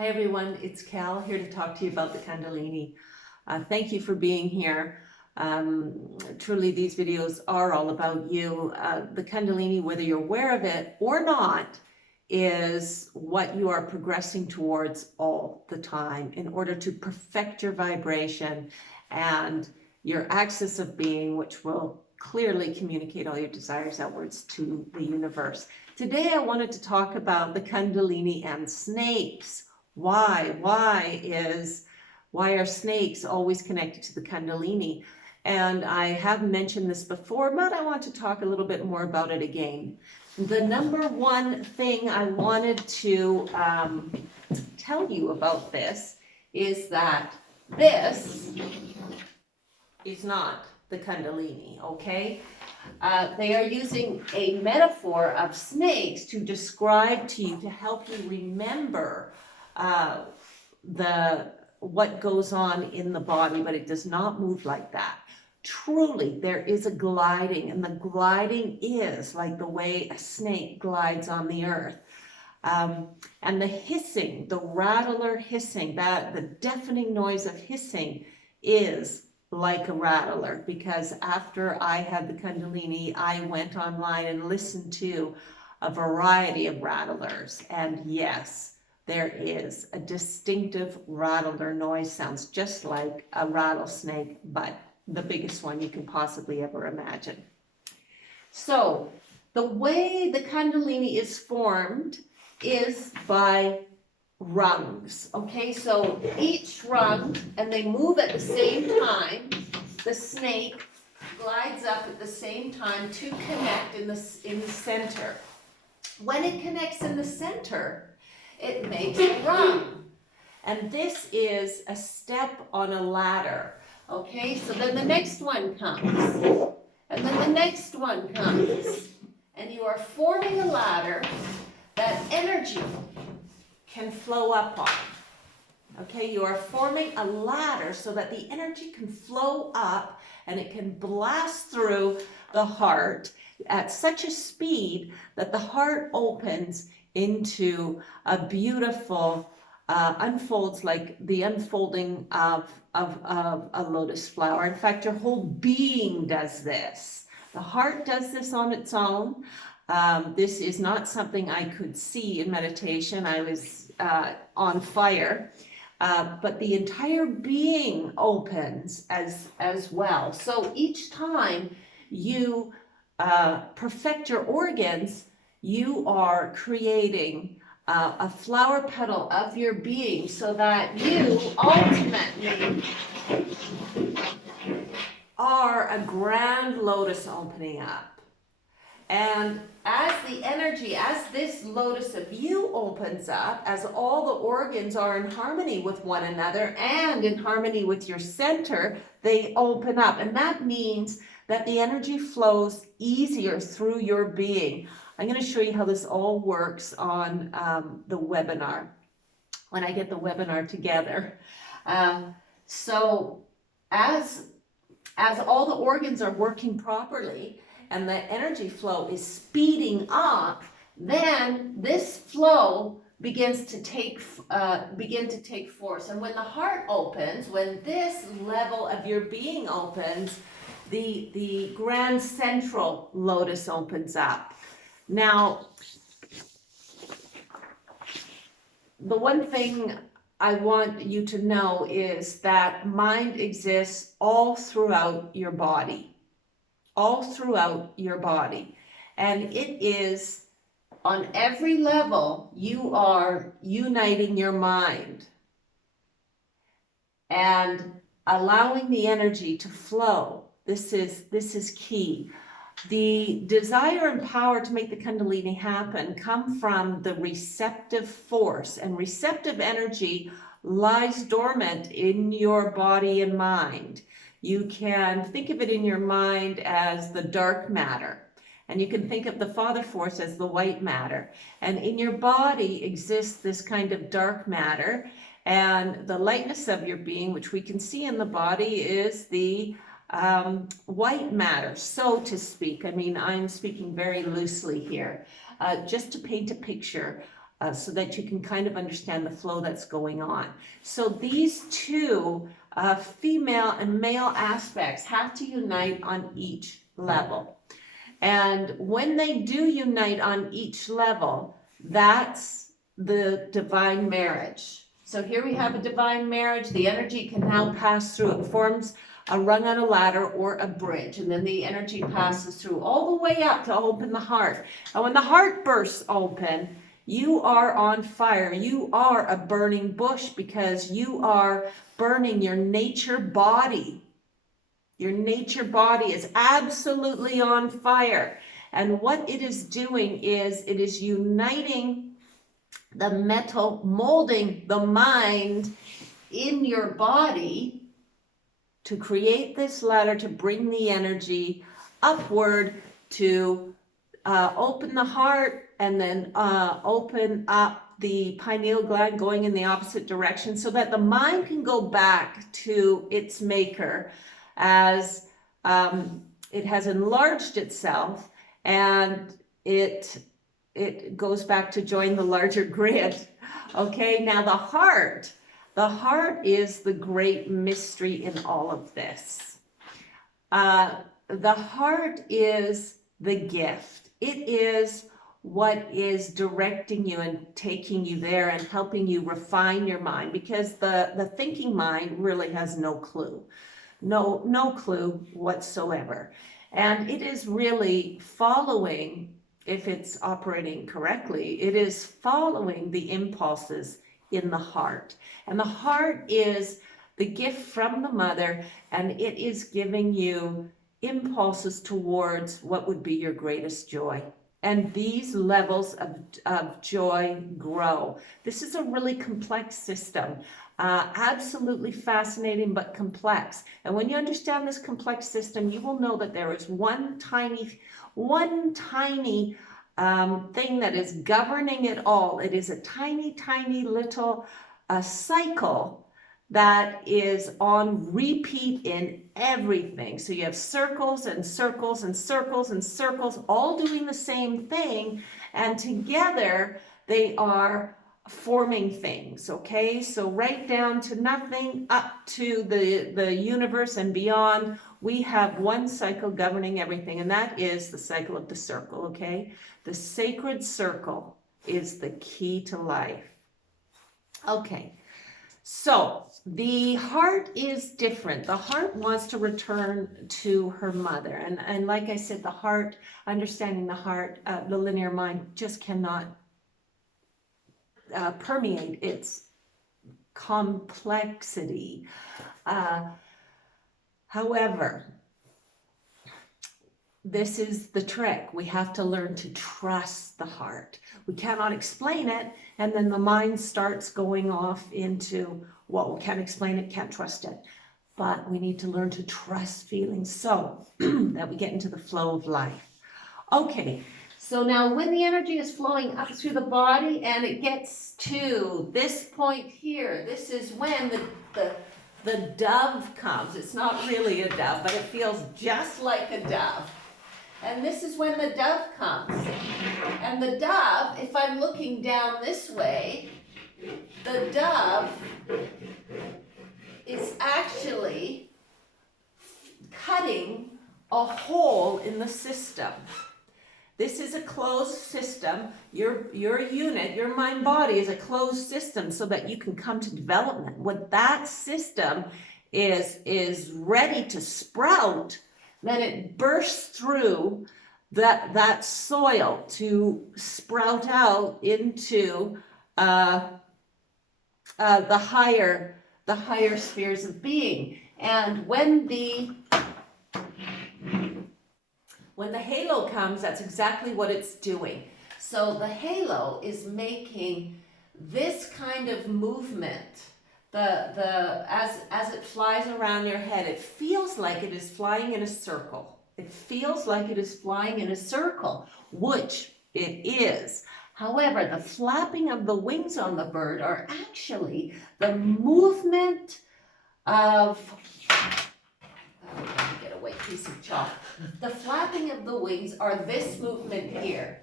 Hi everyone, it's Cal here to talk to you about the Kundalini. Thank you for being here. Truly these videos are all about you. The Kundalini, whether you're aware of it or not, is what you are progressing towards all the time in order to perfect your vibration and your axis of being, which will clearly communicate all your desires outwards to the universe. Today I wanted to talk about the Kundalini and snakes. Why are snakes always connected to the Kundalini? And I have mentioned this before, but I want to talk a little bit more about it again. The number one thing I wanted to tell you about this is that this is not the Kundalini, okay? They are using a metaphor of snakes to describe to you, to help you remember what goes on in the body, but it does not move like that. Truly, there is a gliding, and the gliding is like the way a snake glides on the earth. And the hissing, the rattler hissing, the deafening noise of hissing is like a rattler, because after I had the Kundalini, I went online and listened to a variety of rattlers, and yes, there is a distinctive rattler noise. Sounds just like a rattlesnake, but the biggest one you can possibly ever imagine. So the way the Kundalini is formed is by rungs. Okay, so each rung, and they move at the same time. The snake glides up at the same time to connect in the center. When it connects in the center, it makes a rung. And this is a step on a ladder. Okay, so then the next one comes, and then the next one comes, and you are forming a ladder that energy can flow up on. Okay, you are forming a ladder so that the energy can flow up and it can blast through the heart at such a speed that the heart opens into a beautiful unfolds like the unfolding of a lotus flower. In fact, your whole being does this. The heart does this on its own. This is not something I could see in meditation. I was on fire. But the entire being opens as well. So each time you perfect your organs, you are creating a flower petal of your being, so that you ultimately are a grand lotus opening up. And as the energy, as this lotus of you opens up, as all the organs are in harmony with one another and in harmony with your center, they open up. And that means that the energy flows easier through your being. I'm going to show you how this all works on the webinar, when I get the webinar together. So as all the organs are working properly, and the energy flow is speeding up, then this flow begins to take force. And when the heart opens, when this level of your being opens, the grand central lotus opens up. Now, the one thing I want you to know is that mind exists all throughout your body. All throughout your body. And it is on every level, you are uniting your mind and allowing the energy to flow. This is key. The desire and power to make the Kundalini happen come from the receptive force, and receptive energy lies dormant in your body and mind. You can think of it in your mind as the dark matter, and you can think of the father force as the white matter. And in your body exists this kind of dark matter, and the lightness of your being, which we can see in the body, is the white matter, so to speak. I mean, I'm speaking very loosely here, just to paint a picture. so that you can kind of understand the flow that's going on. So these two female and male aspects have to unite on each level. And when they do unite on each level, that's the divine marriage. So here we have a divine marriage. The energy can now pass through. It forms a rung on a ladder or a bridge, and then the energy passes through all the way up to open the heart. And when the heart bursts open, you are on fire. You are a burning bush because you are burning your nature body. Your nature body is absolutely on fire. And what it is doing is it is uniting the metal, molding the mind in your body to create this ladder, to bring the energy upward, to open the heart, and then open up the pineal gland going in the opposite direction so that the mind can go back to its maker as it has enlarged itself, and it goes back to join the larger grid. Okay, now the heart is the great mystery in all of this. The heart is the gift. It is what is directing you and taking you there and helping you refine your mind, because the thinking mind really has no clue. No clue whatsoever. And it is really following, if it's operating correctly, it is following the impulses in the heart. And the heart is the gift from the mother, and it is giving you impulses towards what would be your greatest joy. And these levels of joy grow. This is a really complex system. Absolutely fascinating, but complex. And when you understand this complex system, you will know that there is one tiny thing that is governing it all. It is a tiny little cycle that is on repeat in everything. So you have circles and circles and circles and circles, all doing the same thing, and together they are forming things. Okay, so right down to nothing up to the universe and beyond, we have one cycle governing everything, and that is the cycle of the circle. Okay, the sacred circle is the key to life. Okay, so the heart is different. The heart wants to return to her mother, and like I said, the heart, understanding the heart, the linear mind just cannot permeate its complexity. However, this is the trick. We have to learn to trust the heart. We cannot explain it, and then the mind starts going off into, well, we can't explain it, can't trust it. But we need to learn to trust feelings so that we get into the flow of life. Okay, so now when the energy is flowing up through the body and it gets to this point here, this is when the dove comes. It's not really a dove, but it feels just like a dove. And this is when the dove comes. And the dove, if I'm looking down this way, the dove is actually cutting a hole in the system. This is a closed system. Your unit, your mind body is a closed system so that you can come to development. When that system is ready to sprout, then it bursts through that soil to sprout out into the higher spheres of being. And when the halo comes, that's exactly what it's doing. So the halo is making this kind of movement. As it flies around your head, it feels like it is flying in a circle. It feels like it is flying in a circle, which it is. However, the flapping of the wings on the bird are actually the movement of, get a white piece of chalk. The flapping of the wings are this movement here.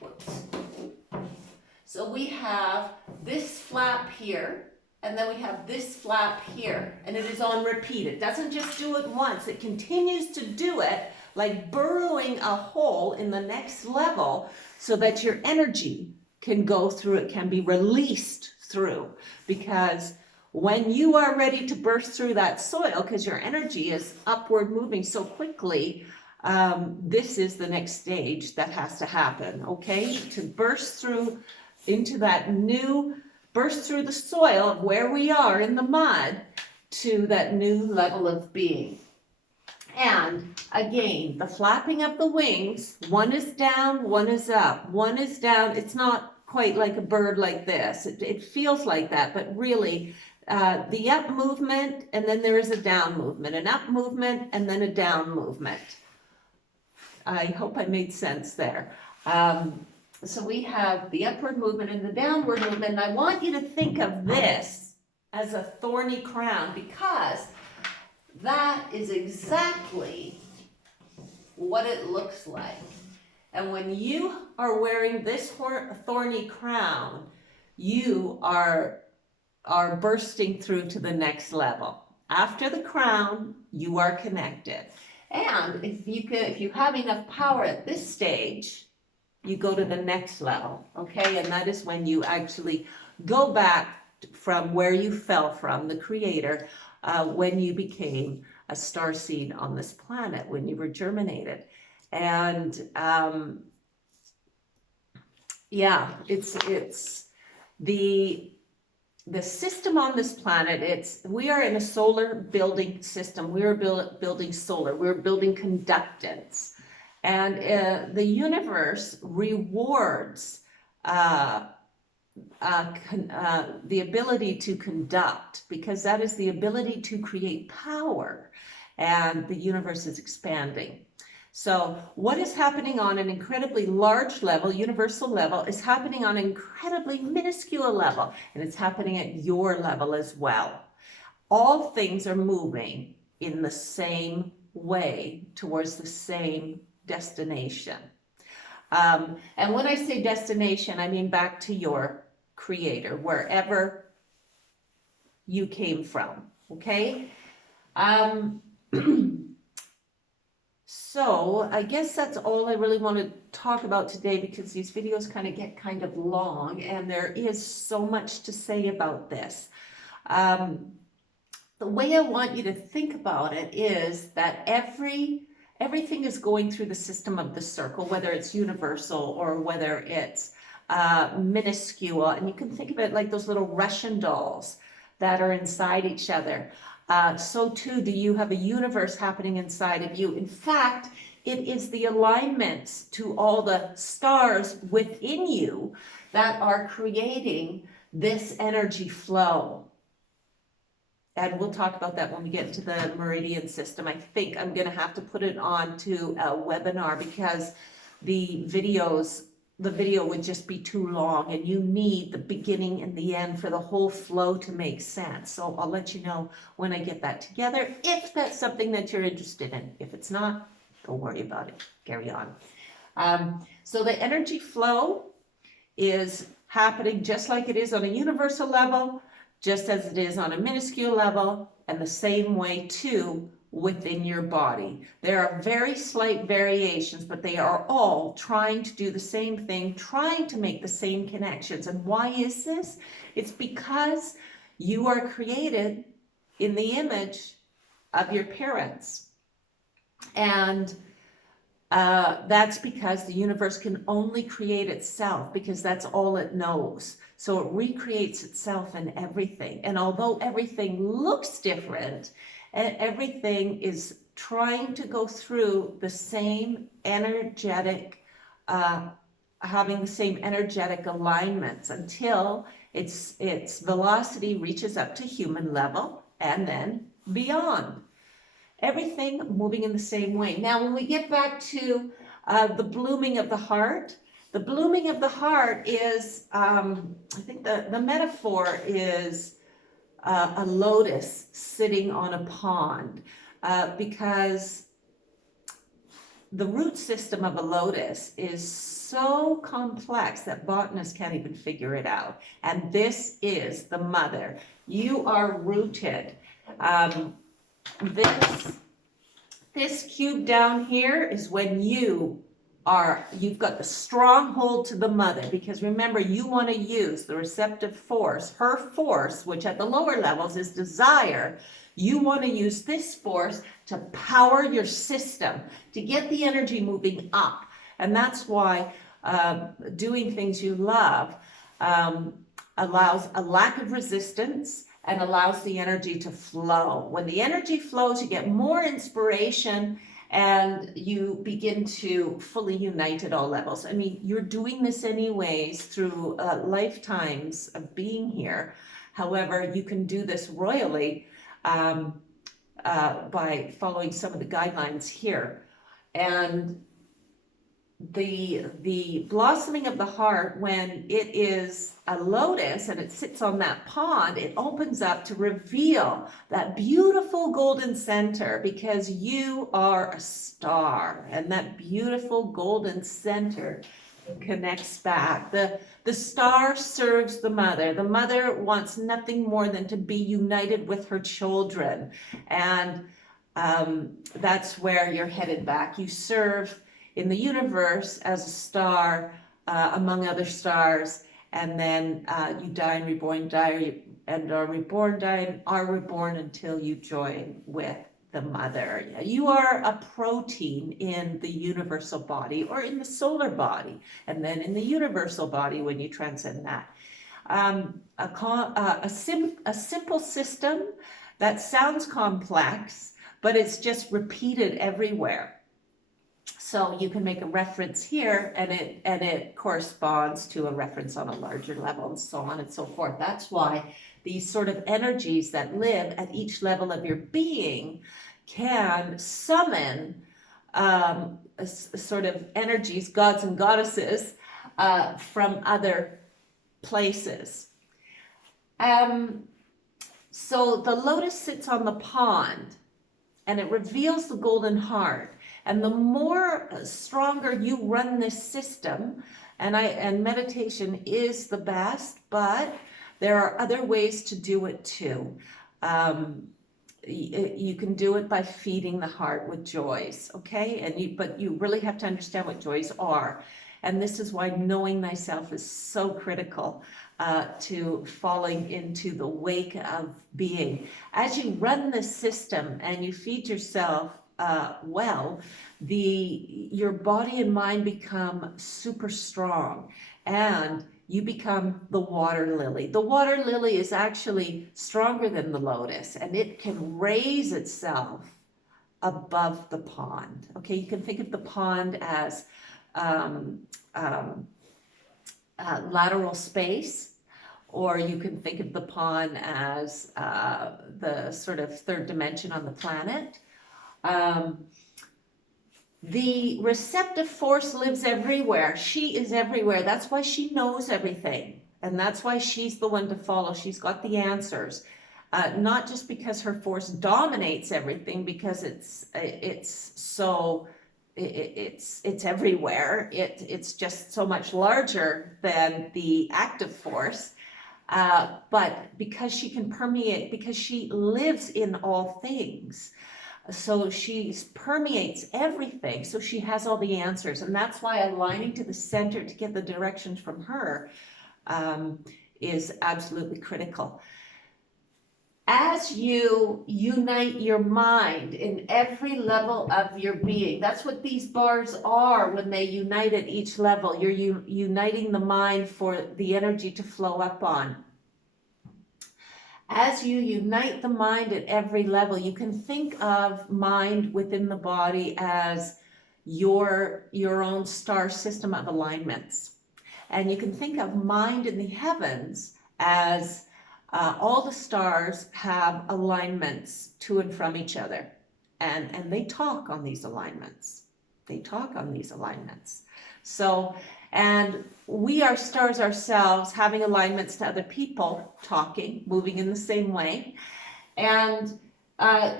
Whoops. So we have this flap here, and then we have this flap here, and it is on repeat. It doesn't just do it once, it continues to do it, like burrowing a hole in the next level so that your energy can go through, it can be released through. Because when you are ready to burst through that soil, because your energy is upward moving so quickly, this is the next stage that has to happen, okay? To burst through into that new, burst through the soil of where we are in the mud to that new level of being. And again, the flapping of the wings, one is down, one is up, one is down. It's not quite like a bird like this. It feels like that, but really the up movement, and then there is a down movement, an up movement, and then a down movement. I hope I made sense there. So we have the upward movement and the downward movement, and I want you to think of this as a thorny crown, because that is exactly what it looks like. And when you are wearing this thorny crown, you are bursting through to the next level. After the crown, you are connected. And if you have enough power at this stage, you go to the next level, okay? And that is when you actually go back from where you fell from, the creator, when you became a starseed on this planet, when you were germinated. And yeah, it's the system on this planet. We are in a solar building system. We are building solar. We're building conductance. And the universe rewards the ability to conduct, because that is the ability to create power, and the universe is expanding. So what is happening on an incredibly large level, universal level, is happening on an incredibly minuscule level, and it's happening at your level as well. All things are moving in the same way towards the same destination. And when I say destination, I mean back to your creator, wherever you came from, okay? So I guess that's all I really want to talk about today, because these videos get kind of long, and there is so much to say about this. The way I want you to think about it is that everything is going through the system of the circle, whether it's universal or whether it's minuscule. And you can think of it like those little Russian dolls that are inside each other. So too do you have a universe happening inside of you. In fact, it is the alignments to all the stars within you that are creating this energy flow. And we'll talk about that when we get into the meridian system. I think I'm going to have to put it on to a webinar, because the video would just be too long, and you need the beginning and the end for the whole flow to make sense. So I'll let you know when I get that together, if that's something that you're interested in. If it's not, don't worry about it. Carry on. So the energy flow is happening just like it is on a universal level, just as it is on a minuscule level, and the same way too within your body. There are very slight variations, but they are all trying to do the same thing, trying to make the same connections. And why is this? It's because you are created in the image of your parents. And that's because the universe can only create itself, because that's all it knows. So it recreates itself in everything. And although everything looks different, and everything is trying to go through the same energetic, having the same energetic alignments until its velocity reaches up to human level and then beyond. Everything moving in the same way. Now, when we get back to the blooming of the heart, the blooming of the heart is, I think the metaphor is a lotus sitting on a pond, because the root system of a lotus is so complex that botanists can't even figure it out. And this is the mother. You are rooted. This cube down here is when you've got the stronghold to the mother, because remember, you want to use the receptive force, her force, which at the lower levels is desire. You want to use this force to power your system, to get the energy moving up. And that's why doing things you love allows a lack of resistance and allows the energy to flow. When the energy flows, you get more inspiration and you begin to fully unite at all levels. I mean, you're doing this anyways through lifetimes of being here. However, you can do this royally by following some of the guidelines here. And the blossoming of the heart, when it is a lotus and it sits on that pond, it opens up to reveal that beautiful golden center, because you are a star, and that beautiful golden center connects back. The star serves the mother. The mother wants nothing more than to be united with her children, and that's where you're headed back. You serve in the universe as a star among other stars, and then you die and reborn, die and are reborn, die and are reborn until you join with the mother. You are a protein in the universal body or in the solar body, and then in the universal body when you transcend that. A simple system that sounds complex, but it's just repeated everywhere. So you can make a reference here, and it corresponds to a reference on a larger level, and so on and so forth. That's why these sort of energies that live at each level of your being can summon sort of energies, gods and goddesses, from other places. So the lotus sits on the pond, and it reveals the golden heart. And the more stronger you run this system, and meditation is the best, but there are other ways to do it too. You can do it by feeding the heart with joys, okay? But you really have to understand what joys are. And this is why knowing thyself is so critical to falling into the wake of being. As you run this system and you feed yourself well, your body and mind become super strong, and you become the water lily. The water lily is actually stronger than the lotus, and it can raise itself above the pond. Okay, you can think of the pond as lateral space, or you can think of the pond as the sort of third dimension on the planet. The receptive force lives everywhere. She is everywhere. That's why she knows everything. And that's why she's the one to follow. She's got the answers. Not just because her force dominates everything, because it's everywhere. It's just so much larger than the active force. But because she can permeate, because she lives in all things. So she permeates everything. So she has all the answers. And that's why aligning to the center to get the directions from her is absolutely critical. As you unite your mind in every level of your being, that's what these bars are when they unite at each level. You're uniting the mind for the energy to flow up on. As you unite the mind at every level, you can think of mind within the body as your own star system of alignments. And you can think of mind in the heavens as all the stars have alignments to and from each other. And they talk on these alignments. They talk on these alignments. So, and we are stars ourselves, having alignments to other people, talking, moving in the same way. And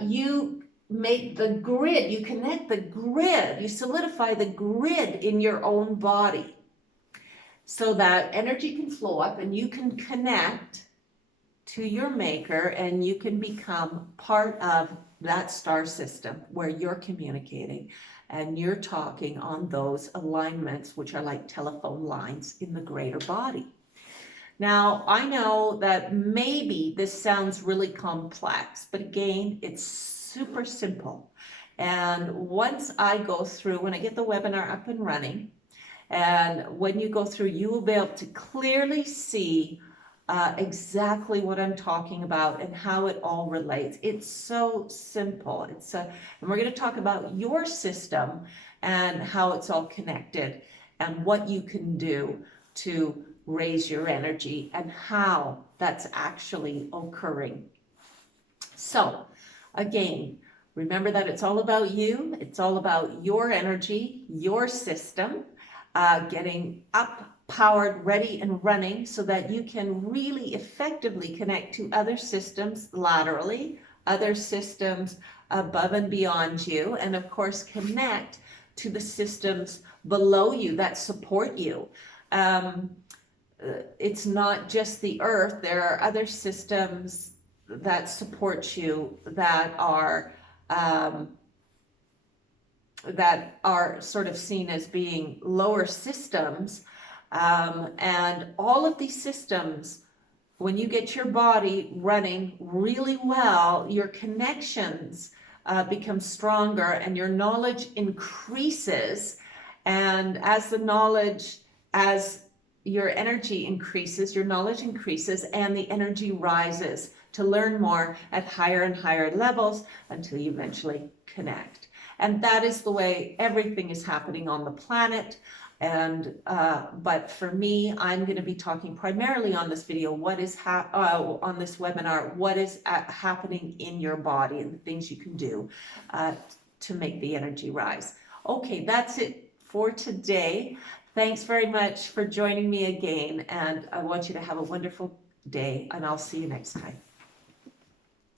you make the grid, you connect the grid, you solidify the grid in your own body so that energy can flow up and you can connect to your maker and you can become part of that star system where you're communicating and you're talking on those alignments, which are like telephone lines in the greater body. Now, I know that maybe this sounds really complex, but again, it's super simple. And once I go through, when I get the webinar up and running, and when you go through, you will be able to clearly see exactly what I'm talking about and how it all relates. It's so simple. And we're going to talk about your system and how it's all connected and what you can do to raise your energy and how that's actually occurring. So again, remember that it's all about you. It's all about your energy, your system, getting up, powered, ready and running so that you can really effectively connect to other systems laterally, other systems above and beyond you, and of course connect to the systems below you that support you. It's not just the earth. There are other systems that support you that are sort of seen as being lower systems. And all of these systems, when you get your body running really well, your connections become stronger and your knowledge increases. And as your energy increases, your knowledge increases, and the energy rises to learn more at higher and higher levels until you eventually connect. And that is the way everything is happening on the planet. And but for me, I'm going to be talking primarily on this video, on this webinar, what is happening in your body and the things you can do to make the energy rise. Okay, that's it for today. Thanks very much for joining me again, and I want you to have a wonderful day, and I'll see you next time.